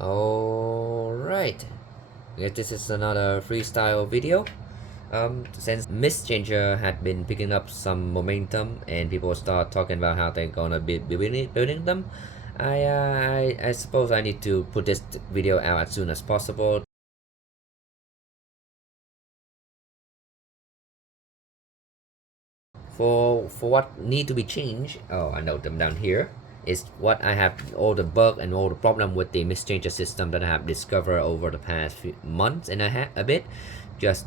Alright, this is another freestyle video. Since Misschanger had been picking up some momentum and people start talking about how they're gonna be building them, I suppose I need to put this video out as soon as possible. For what need to be changed, I note them down here, is what I have all the bug and all the problem with the Misschanger system that I have discovered over the past few months and a bit, just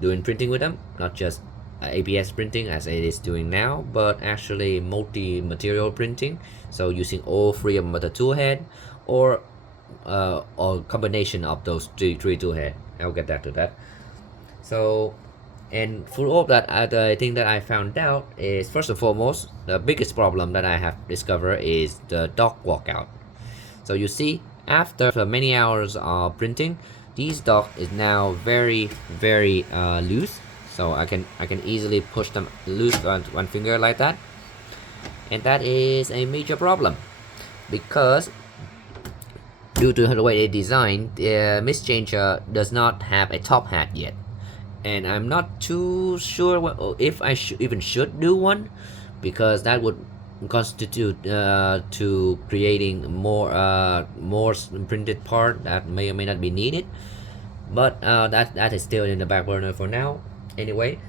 doing printing with them, not just ABS printing as it is doing now, but actually multi-material printing, so using all three of them with the tool head or combination of those three tool head. I'll get back to that. So, and for all that, the thing that I found out is, first and foremost, the biggest problem that I have discovered is the dock walkout. So you see, after many hours of printing, these dock is now very loose. So I can easily push them loose on one finger like that, and that is a major problem because due to the way they designed, the Misschanger does not have a top hat yet. And I'm not too sure if I even should do one, because that would constitute to creating more printed part that may or may not be needed. But that is still in the back burner for now. Anyway,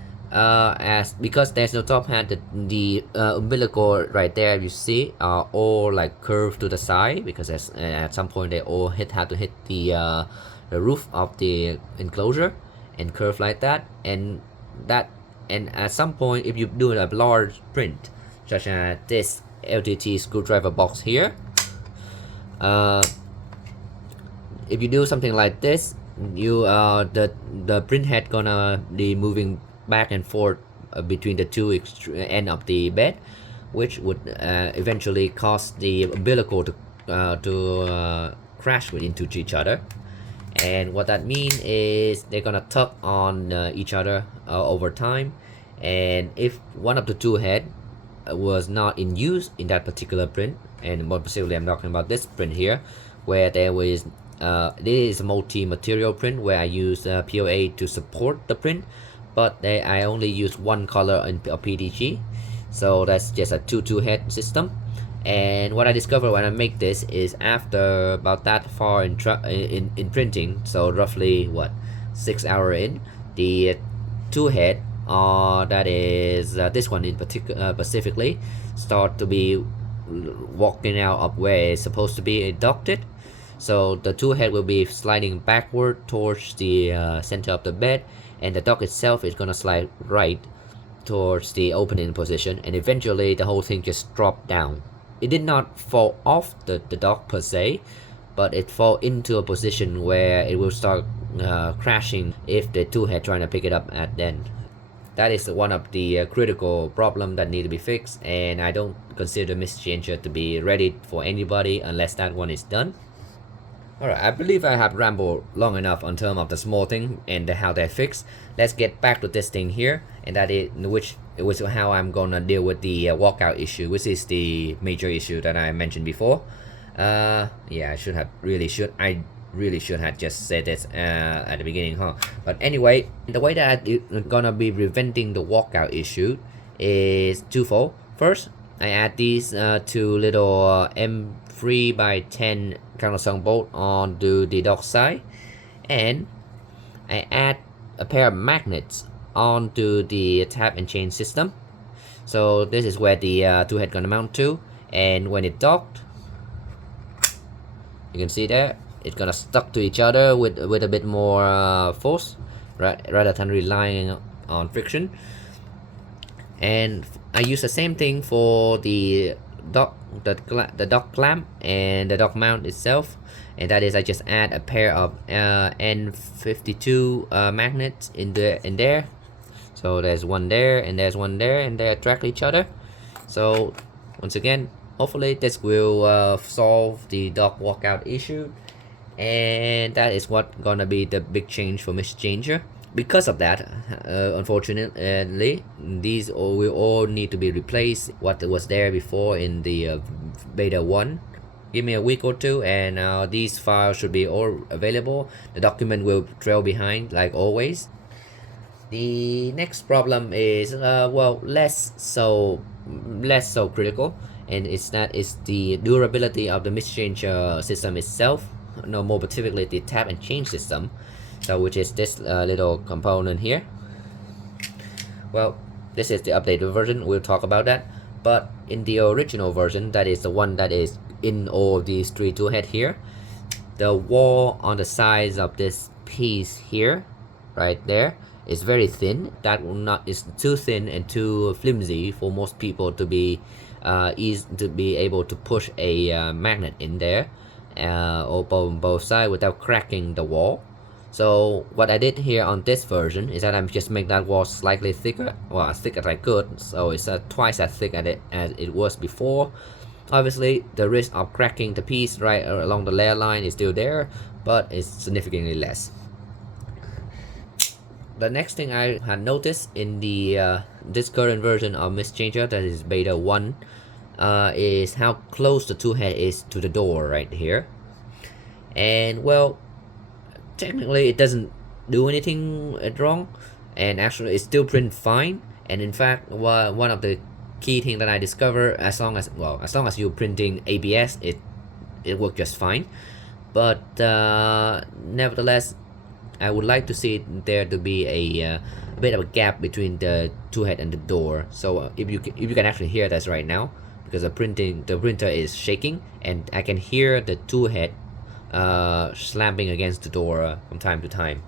because there's no top hat, the umbilical right there you see are all like curved to the side, because at some point they all have to hit the roof of the enclosure and curve like that, and at some point, if you do a large print such as this LTT screwdriver box here, if you do something like this, you the print head gonna be moving back and forth between the two end of the bed, which would eventually cause the umbilical to crash into each other. And what that means is they're gonna tug on each other over time, and if one of the two head was not in use in that particular print, and more specifically I'm talking about this print here, where there was this is a multi-material print where I use POA to support the print, but I only use one color in PDG, so that's just a two head system. And what I discovered when I make this is, after about that far in printing, so roughly what 6 hours in, the two head, that is this one in particular specifically, start to be walking out of where it's supposed to be docked. So the two head will be sliding backward towards the center of the bed, and the dock itself is gonna slide right towards the opening position, and eventually the whole thing just dropped down. It did not fall off the dock per se, but it fall into a position where it will start crashing if the two head trying to pick it up at the end. That is one of the critical problem that need to be fixed, and I don't consider Misschanger to be ready for anybody unless that one is done. Alright, I believe I have rambled long enough on terms of the small thing and how they fix. Let's get back to this thing here, and that is which how I'm gonna deal with the walkout issue, which is the major issue that I mentioned before. Yeah, I really should have just said this at the beginning, huh? But anyway, the way that I'm gonna be preventing the walkout issue is twofold. First, I add these two little M3x10 countersunk bolt onto the dock side, and I add a pair of magnets onto the tap and chain system. So this is where the two head gonna mount to, and when it docked, you can see there it's gonna stuck to each other with a bit more force, rather than relying on friction. And I use the same thing for the dock clamp and the dock mount itself, and that is I just add a pair of N52 magnets in there. So there's one there and there's one there, and they attract each other. So once again, hopefully this will solve the dock walkout issue, and that is what gonna be the big change for Misschanger. Because of that, unfortunately, these will all need to be replaced. What was there before in the beta 1, give me a week or two, and these files should be all available. The document will trail behind like always. The next problem is well, less so critical, and it's the durability of the Misschanger system itself. No, more particularly the tap and change system, so which is this little component here. Well, this is the updated version. We'll talk about that. But in the original version, that is the one that is in all these three tool head here, the wall on the sides of this piece here, right there, is very thin. That will not is too thin and too flimsy for most people to be able to push a magnet in there or both sides without cracking the wall. So what I did here on this version is that I'm just make that wall slightly thicker, well, as thick as I could, so it's twice as thick as it was before. Obviously, the risk of cracking the piece right along the layer line is still there, but it's significantly less. The next thing I had noticed in the this current version of Misschanger, that is beta 1, is how close the tool head is to the door right here. And well, technically it doesn't do anything wrong, and actually it still print fine. And in fact, one of the key thing that I discovered, as long as you're printing ABS, it works just fine. But nevertheless, I would like to see there to be a bit of a gap between the tool head and the door. So if you can actually hear this right now, because the printer is shaking, and I can hear the tool head slamming against the door from time to time.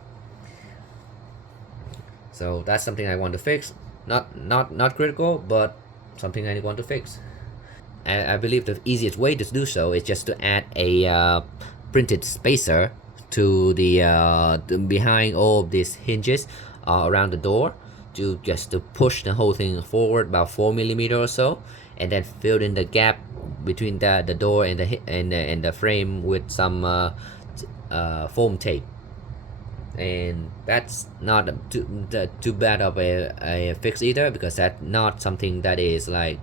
So that's something I want to fix. Not critical, but something I want to fix. I believe the easiest way to do so is just to add a printed spacer to the behind all of these hinges around the door, to push the whole thing forward about 4 millimeters or so, and then fill in the gap between the door and the frame with some foam tape. And that's not too bad of a fix either, because that's not something that is like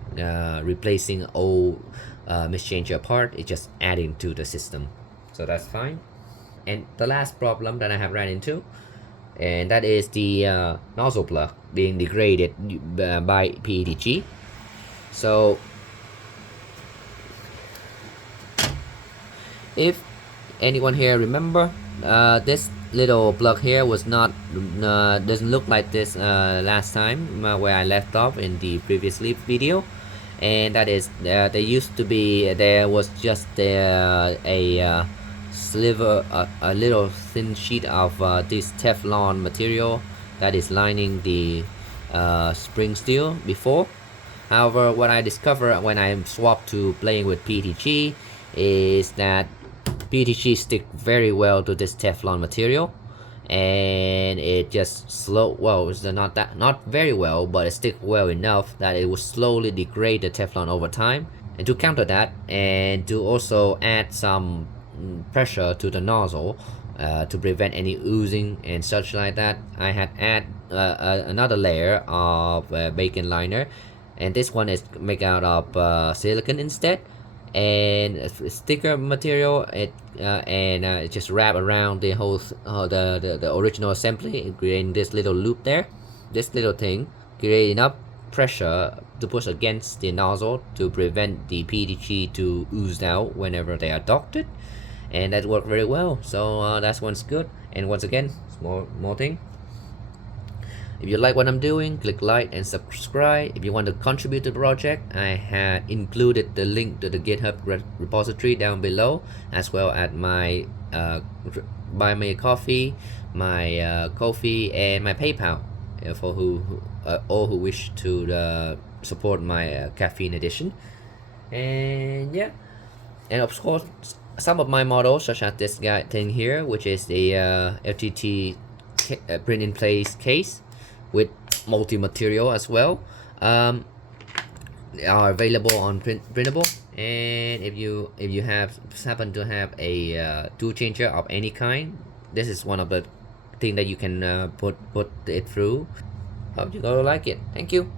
replacing old Misschanger part. It's just adding to the system, so that's fine. And the last problem that I have ran into, and that is the nozzle plug being degraded by PETG. So if anyone here remember, this little plug here was not doesn't look like this last time where I left off in the previous video, and that is there was just a sliver, a little thin sheet of this Teflon material that is lining the spring steel before. However, what I discovered when I swapped to playing with PETG is that PETG stick very well to this Teflon material, and it just it's not very well, but it stick well enough that it will slowly degrade the Teflon over time. And to counter that, and to also add some pressure to the nozzle to prevent any oozing and such like that, I had add another layer of bacon liner, and this one is made out of silicone instead, and sticker material. It just wrap around the whole the original assembly, creating this little loop there. This little thing create enough pressure to push against the nozzle to prevent the PETG to ooze out whenever they are doctored, and that worked very well. So that's one's good. And once again, more thing, if you like what I'm doing, click like and subscribe. If you want to contribute to the project, I had included the link to the GitHub repository down below, as well as my buy me a coffee, my Ko-fi, and my PayPal for all who wish to support my caffeine edition. And yeah, and of course some of my models, such as this guy thing here, which is the LTT print in place case with multi-material as well, are available on printable. And if you happen to have a tool changer of any kind, this is one of the thing that you can put it through. Hope you gonna like it. Thank you.